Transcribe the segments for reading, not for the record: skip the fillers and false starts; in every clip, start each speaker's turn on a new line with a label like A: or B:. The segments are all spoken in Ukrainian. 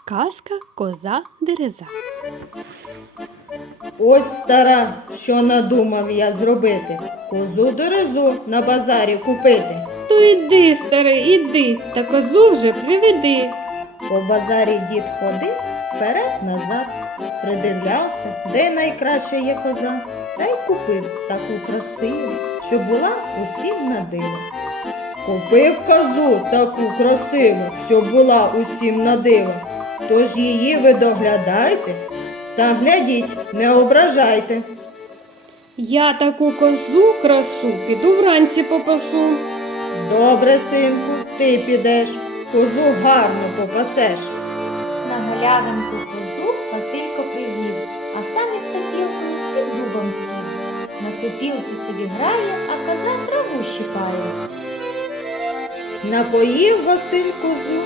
A: Казка коза дереза.
B: Ось стара, що надумав я зробити. Козу дерезу на базарі купити.
A: То іди, старий, іди, та козу вже приведи.
B: По базарі дід ходив вперед-назад, придивлявся, де найкраща є коза, та й купив таку красиву, щоб була усім на диво. Купив козу таку красиву, щоб була усім на диво. Тож її ви доглядайте та глядіть, не ображайте.
A: Я таку козу красу піду вранці попасу.
B: Добре, синку, ти підеш, козу гарно попасеш.
C: На галявинку козу Василько привів, а сам із сопілкою під дубом сів. На сопілці собі грає, а коза траву щипає.
B: Напоїв Василь козу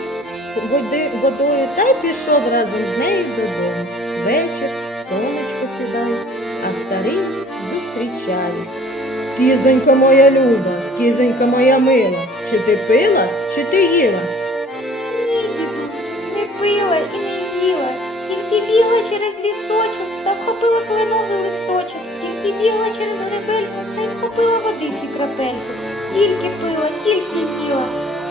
B: водою та й пішов разом з нею додому. Вечір, сонечко сідає, а старий зустрічає. Кізонька моя люба, кізонька моя мила, чи ти пила, чи ти їла?
C: Ні, дідусь, не пила і не їла, тільки бігла через лісочок та вхопила кленовий листочок, тільки бігла через гребельку та й вхопила водиці крапельку. Тільки пила, тільки їла.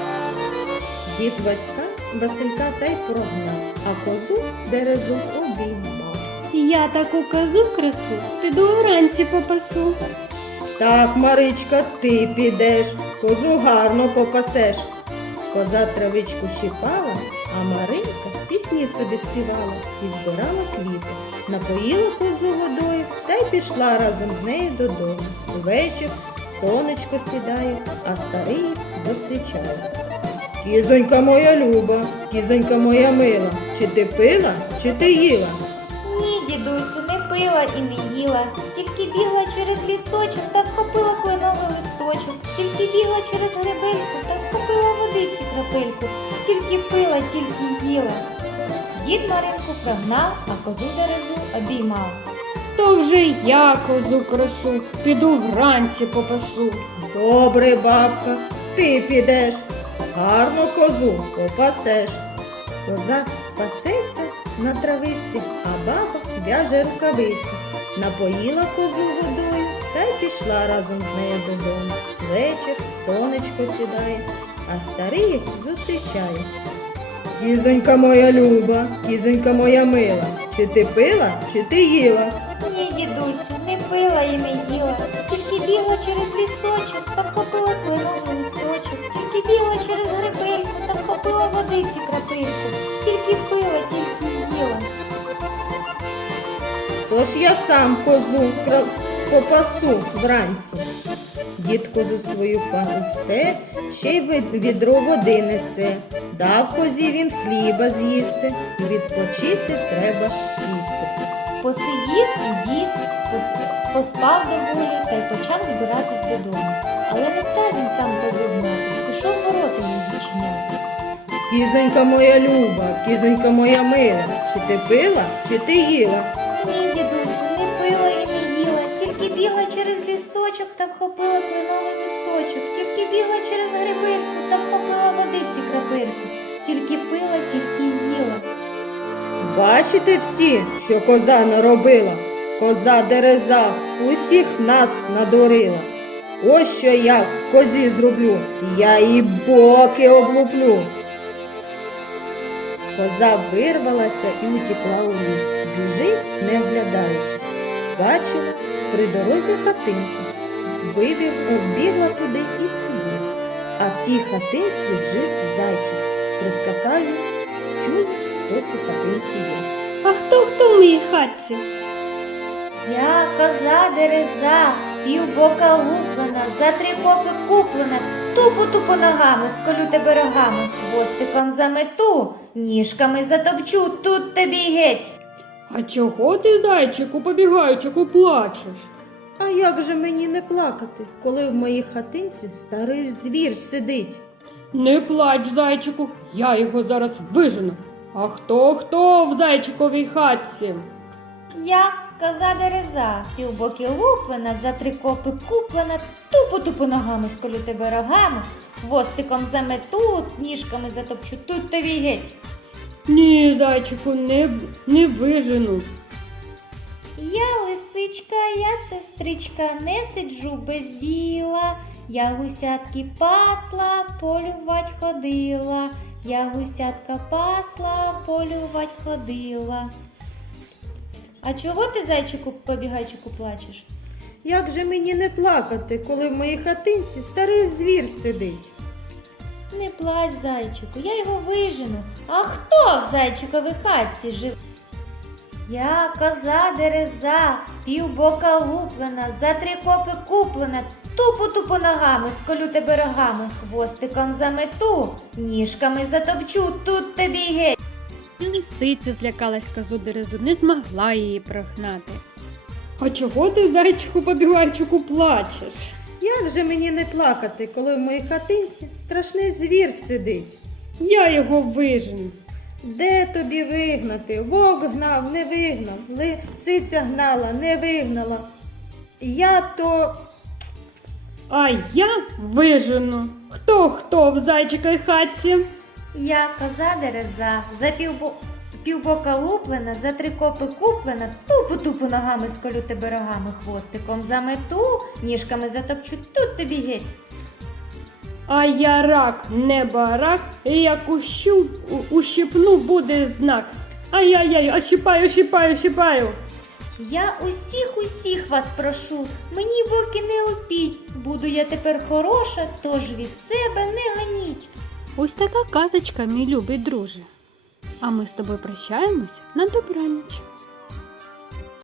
B: Дід Василька та й прогнав, а козу дерезу обіймав.
A: Я таку козу красу піду вранці попасу.
B: Так, Маричка, ти підеш, козу гарно попасеш. Коза травичку щипала, а Маринка пісні собі співала і збирала квіти. Напоїла козу водою та й пішла разом з нею додому. Увечір сонечко сідає, а старий їх зустрічає. Кізонька моя люба, кізонька моя мила, чи ти пила, чи ти їла?
C: Ні, дідусю, не пила і не їла, тільки бігла через лісочок та вхопила кленовий листочок, тільки бігла через гребельку та вхопила водиці крапельку, тільки пила, тільки їла. Дід Маринку прогнав, а козу дерезу обіймав.
A: То вже я козу красу піду вранці попасу.
B: Добре, бабка, ти підеш, гарно козу попасеш. Коза пасеться на травичці, а баба в'яже рукавиці. Напоїла козу водою та й пішла разом з нею додому. Вечір, сонечко сідає, а старий їх зустрічає. Кізонька моя люба, кізонька моя мила, чи ти пила, чи ти їла?
C: Ні, дідусю, не пила і не їла, тільки бігла через лісочок та вхопила кленовий листочок, тільки бігла через гребельку та вхопила водиці крапельку, тільки пила, тільки їла.
B: Тож я сам козу попасу вранці. Дід козу свою пасе, ще й відро води несе. Дав козі він хліба з'їсти, і відпочити треба сісти.
C: Посидів і дід, поспав доволі та й почав збиратись додому. Але не став він сам козу гнати, пішов ворота їй відчиняти.
B: Кізонька моя люба, кізонька моя мила, чи ти пила, чи ти їла?
C: Ні, дідусю, не пила і не їла, тільки бігла через лісочок та вхопила кленовий листочок, тільки бігла через грибинку та вхопила водиці крапельку, тільки пила, тільки їла.
B: Бачите всі, що коза наробила? Коза дереза усіх нас надурила. Ось що я козі зроблю, я їй боки облуплю. Коза вирвалася і утекла у ліс. Біжить, не оглядаючись. Бачила при дорозі хатинку. Вбігла туди і сіла. А в тій хатинці жив зайчик. Прискакав він, чує, хтось у хатинці є.
A: А хто в моїй хатці?
C: Я коза дереза, півбока луплена, за 3 копи куплена, тупо ногами, сколю тебе рогами, хвостиком замету, ніжками затопчу, тут тобі й геть.
A: А чого ти, зайчику, побігайчику, плачеш?
B: А як же мені не плакати, коли в моїй хатинці старий звір сидить?
A: Не плач, зайчику, я його зараз вижену. А хто в зайчиковій хатці?
C: Я коза дереза, півбоки луплена, за 3 копи куплена, тупо ногами, сколю тебе рогами, хвостиком замету, ніжками затопчу, тут тобі й геть.
A: Ні, зайчику, не вижену.
C: Я лисичка, я сестричка, не сиджу без діла. Я гусятки пасла, полювать ходила. Я гусятка пасла, полювать ходила. А чого ти, зайчику, побігайчику, плачеш?
B: Як же мені не плакати, коли в моїй хатинці старий звір сидить?
C: Не плач, зайчику, я його вижену. А хто в зайчиковій хатці живе? Я коза дереза, півбока луплена, за 3 копи куплена, тупо-тупо ногами, сколю тебе рогами, хвостиком замету, ніжками затопчу, тут тобі й геть.
A: Лисиця злякалась козу дерезу, не змогла її прогнати. А чого ти, зайчику побігайчику, плачеш?
B: Як же мені не плакати, коли в моїй хатинці страшний звір сидить?
A: Я його вижену.
B: Де тобі вигнати? Вовк гнав, не вигнав, лисиця гнала, не вигнала.
A: А я вижену. Хто в зайчиковій хатці?
C: Я коза дереза, за півбока луплена, за 3 копи куплена, тупо-тупо ногами сколю тебе рогами, хвостиком замету, ніжками затопчу, тут тобі геть.
A: А я рак, не барак, і як ущипну, буде знак. Ай-яй-яй, щипаю.
C: Я усіх вас прошу, мені боки не лупіть, буду я тепер хороша, тож від себе не ганіть.
A: Ось така казочка, мій любий друже. А ми з тобою прощаємось на добраніч.